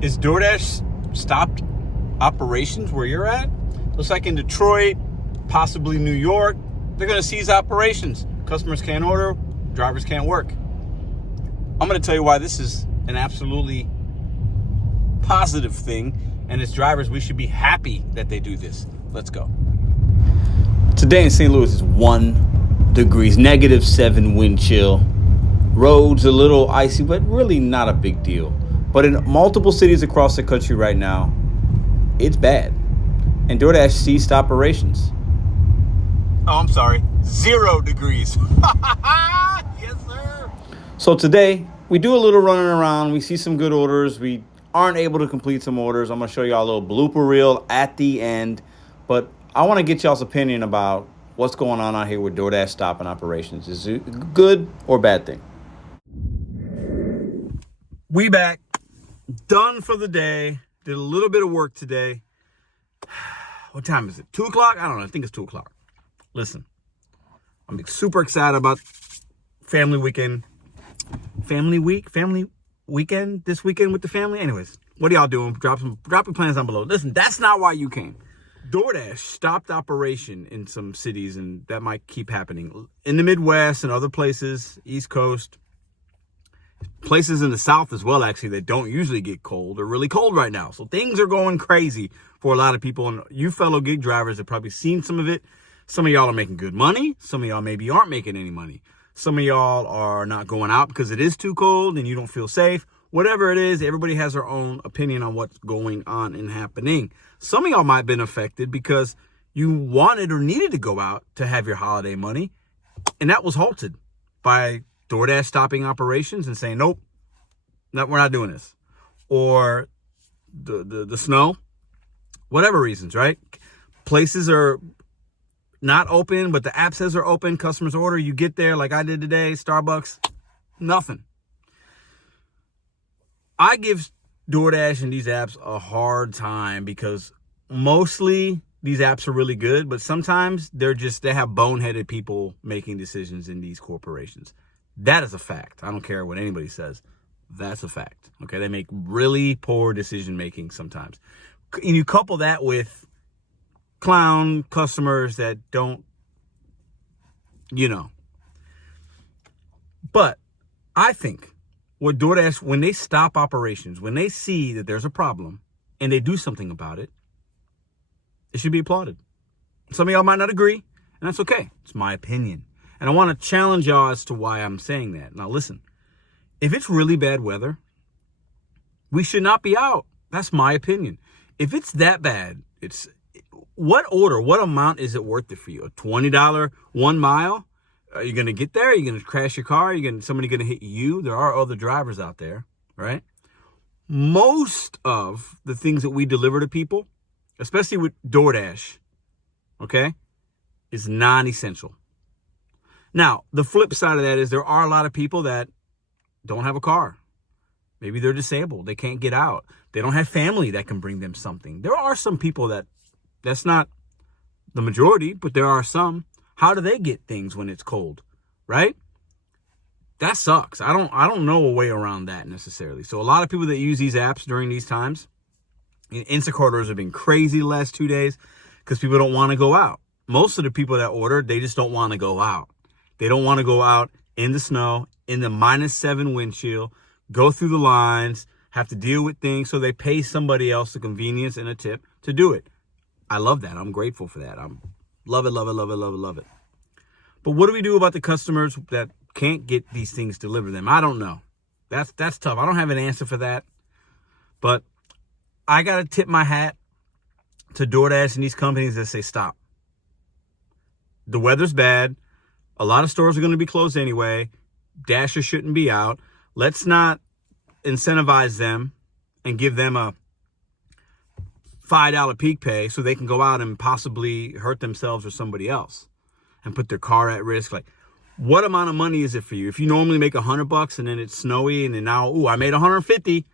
Is DoorDash stopped operations where you're at? Looks like in Detroit, possibly New York, they're going to cease operations. Customers can't order, drivers can't work. I'm going to tell you why this is an absolutely positive thing, and as drivers, we should be happy that they do this. Let's go. Today in St. Louis is 1 degree, -7 wind chill. Roads a little icy, but really not a big deal. But in multiple cities across the country right now, it's bad. And DoorDash ceased operations. Oh, I'm sorry. 0 degrees. Yes, sir. So today, we do a little running around. We see some good orders. We aren't able to complete some orders. I'm going to show y'all a little blooper reel at the end. But I want to get y'all's opinion about what's going on out here with DoorDash stopping operations. Is it a good or bad thing? We back. Done for the day. Did a little bit of work today. What time is it? 2 o'clock? I don't know. I think it's 2 o'clock. Listen, I'm super excited about family weekend. Family weekend this weekend with the family. Anyways, what are y'all doing? Drop your plans down below. Listen, that's not why you came. DoorDash stopped operation in some cities, and that might keep happening. In the Midwest and other places, East Coast, places in the South as well, actually, that don't usually get cold are really cold right now. So things are going crazy for a lot of people. And you fellow gig drivers have probably seen some of it. Some of y'all are making good money. Some of y'all maybe aren't making any money. Some of y'all are not going out because it is too cold and you don't feel safe. Whatever it is, everybody has their own opinion on what's going on and happening. Some of y'all might have been affected because you wanted or needed to go out to have your holiday money, and that was halted by DoorDash stopping operations and saying, nope, we're not doing this. Or the snow, whatever reasons, right? Places are not open, but the app says they're open. Customers order, you get there like I did today, Starbucks, nothing. I give DoorDash and these apps a hard time because mostly these apps are really good, but sometimes they have boneheaded people making decisions in these corporations. That is a fact. I don't care what anybody says. That's a fact. Okay, they make really poor decision making sometimes. And you couple that with clown customers that don't, But I think what DoorDash, when they stop operations, when they see that there's a problem and they do something about it, it should be applauded. Some of y'all might not agree, and that's okay. It's my opinion. And I want to challenge y'all as to why I'm saying that. Now, listen, if it's really bad weather, we should not be out. That's my opinion. If it's that bad, what amount is it worth it for you? A $20 1 mile? Are you going to get there? Are you going to crash your car? Somebody going to hit you? There are other drivers out there, right? Most of the things that we deliver to people, especially with DoorDash, okay, is non-essential. Now, the flip side of that is there are a lot of people that don't have a car. Maybe they're disabled. They can't get out. They don't have family that can bring them something. There are some people that's not the majority, but there are some. How do they get things when it's cold, right? That sucks. I don't know a way around that necessarily. So a lot of people that use these apps during these times, Instacart orders have been crazy the last 2 days because people don't want to go out. Most of the people that order, they just don't want to go out. They don't want to go out in the snow, in the -7 wind chill, go through the lines, have to deal with things. So they pay somebody else the convenience and a tip to do it. I love that. I'm grateful for that. Love it, love it, love it, love it, love it. But what do we do about the customers that can't get these things delivered to them? I don't know. That's tough. I don't have an answer for that. But I got to tip my hat to DoorDash and these companies that say stop. The weather's bad. A lot of stores are going to be closed anyway. Dashers shouldn't be out. Let's not incentivize them and give them a $5 peak pay so they can go out and possibly hurt themselves or somebody else and put their car at risk. Like, what amount of money is it for you? If you normally make $100 and then it's snowy and then now, I made $150,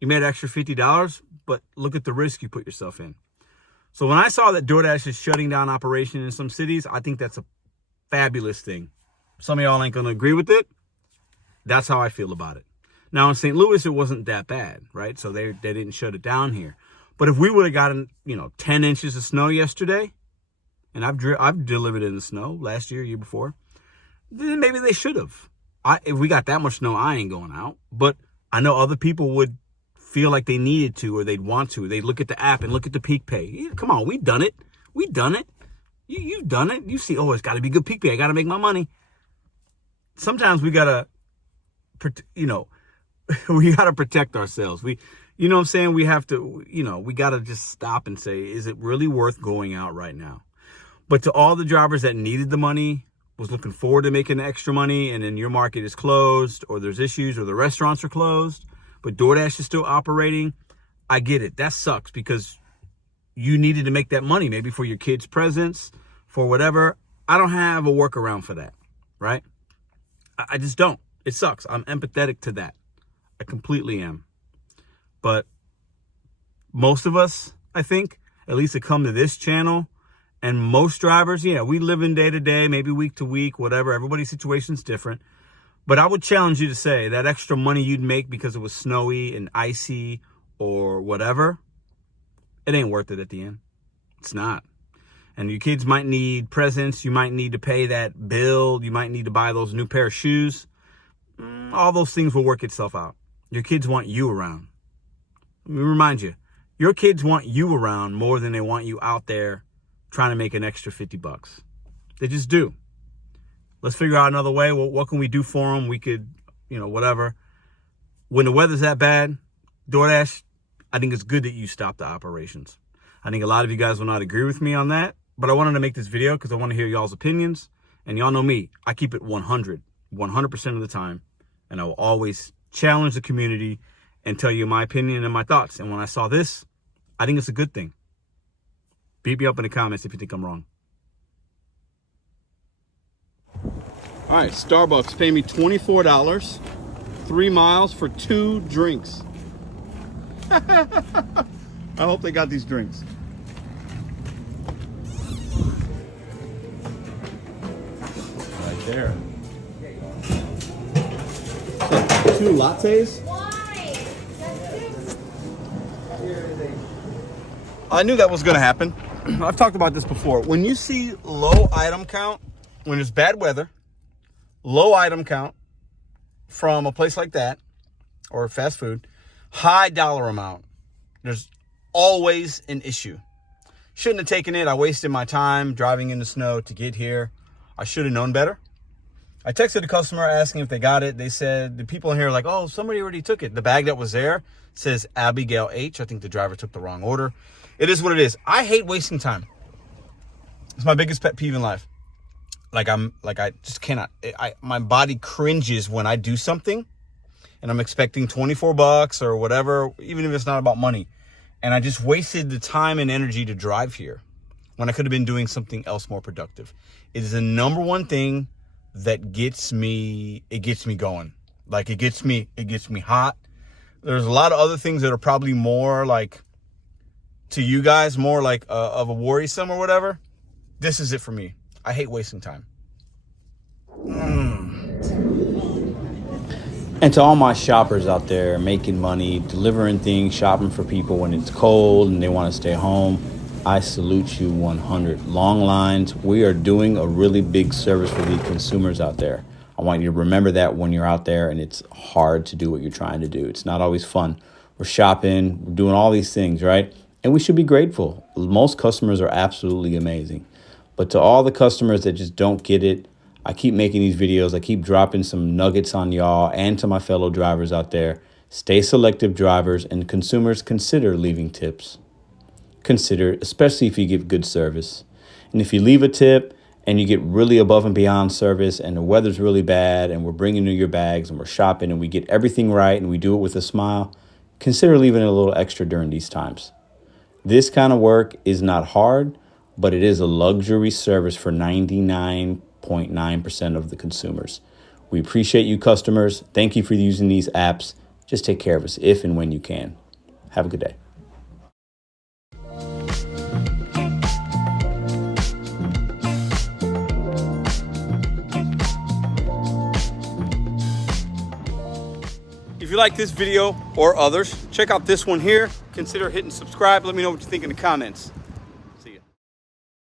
you made an extra $50, but look at the risk you put yourself in. So when I saw that DoorDash is shutting down operation in some cities, I think that's a fabulous thing. Some of y'all ain't going to agree with it. That's how I feel about it. Now in St. Louis, it wasn't that bad, right? So they didn't shut it down here. But if we would have gotten, 10 inches of snow yesterday, and I've delivered in the snow last year before, then maybe they should have. If we got that much snow, I ain't going out. But I know other people would feel like they needed to, or they'd want to. They'd look at the app and look at the peak pay. Yeah, come on, we've done it. We've done it. You've done it. You see, it's got to be good peak pay. I got to make my money. Sometimes we got to, we got to protect ourselves. You know what I'm saying? We have to, we got to just stop and say, is it really worth going out right now? But to all the drivers that needed the money, was looking forward to making the extra money, and then your market is closed, or there's issues, or the restaurants are closed, but DoorDash is still operating, I get it. That sucks because you needed to make that money, maybe for your kids' presents, for whatever. I don't have a workaround for that, right? I just don't. It sucks. I'm empathetic to that. I completely am. But most of us, I think, at least that come to this channel, and most drivers, we live in day to day, maybe week to week, whatever. Everybody's situation's different. But I would challenge you to say that extra money you'd make because it was snowy and icy or whatever, it ain't worth it at the end. It's not. And your kids might need presents. You might need to pay that bill. You might need to buy those new pair of shoes. All those things will work itself out. Your kids want you around. Let me remind you, your kids want you around more than they want you out there trying to make an extra $50. They just do. Let's figure out another way. What can we do for them? We could, whatever. When the weather's that bad, DoorDash, I think it's good that you stop the operations. I think a lot of you guys will not agree with me on that, but I wanted to make this video because I want to hear y'all's opinions. And y'all know me. I keep it 100% of the time. And I will always challenge the community and tell you my opinion and my thoughts. And when I saw this, I think it's a good thing. Beat me up in the comments if you think I'm wrong. All right, Starbucks paid me $24, 3 miles for 2 drinks. I hope they got these drinks. Right there. So, 2 lattes? Why? I knew that was going to happen. I've talked about this before. When you see low item count, when it's bad weather, low item count from a place like that, or fast food, high dollar amount, there's always an issue. Shouldn't have taken it. I wasted my time driving in the snow to get here. I should have known better. I texted the customer asking if they got it. They said, the people in here are like, oh, somebody already took it. The bag that was there says Abigail H. I think the driver took the wrong order. It is what it is. I hate wasting time. It's my biggest pet peeve in life. I just cannot. My body cringes when I do something and I'm expecting $24 or whatever, even if it's not about money. And I just wasted the time and energy to drive here when I could have been doing something else more productive. It is the number one thing that gets me going. It gets me hot. There's a lot of other things that are probably more like, to you guys, more like of a worrisome or whatever. This is it for me. I hate wasting time. And to all my shoppers out there making money, delivering things, shopping for people when it's cold and they want to stay home, I salute you 100. Long lines, we are doing a really big service for the consumers out there. I want you to remember that when you're out there and it's hard to do what you're trying to do. It's not always fun. We're shopping, we're doing all these things, right? And we should be grateful. Most customers are absolutely amazing. But to all the customers that just don't get it, I keep making these videos. I keep dropping some nuggets on y'all and to my fellow drivers out there. Stay selective, drivers, and consumers, consider leaving tips. Consider, especially if you give good service. And if you leave a tip and you get really above and beyond service and the weather's really bad and we're bringing you your bags and we're shopping and we get everything right and we do it with a smile, consider leaving a little extra during these times. This kind of work is not hard, but it is a luxury service for 99.9% of the consumers. We appreciate you, customers. Thank you for using these apps. Just take care of us if and when you can. Have a good day. If you like this video or others, check out this one here. Consider hitting subscribe. Let me know what you think in the comments.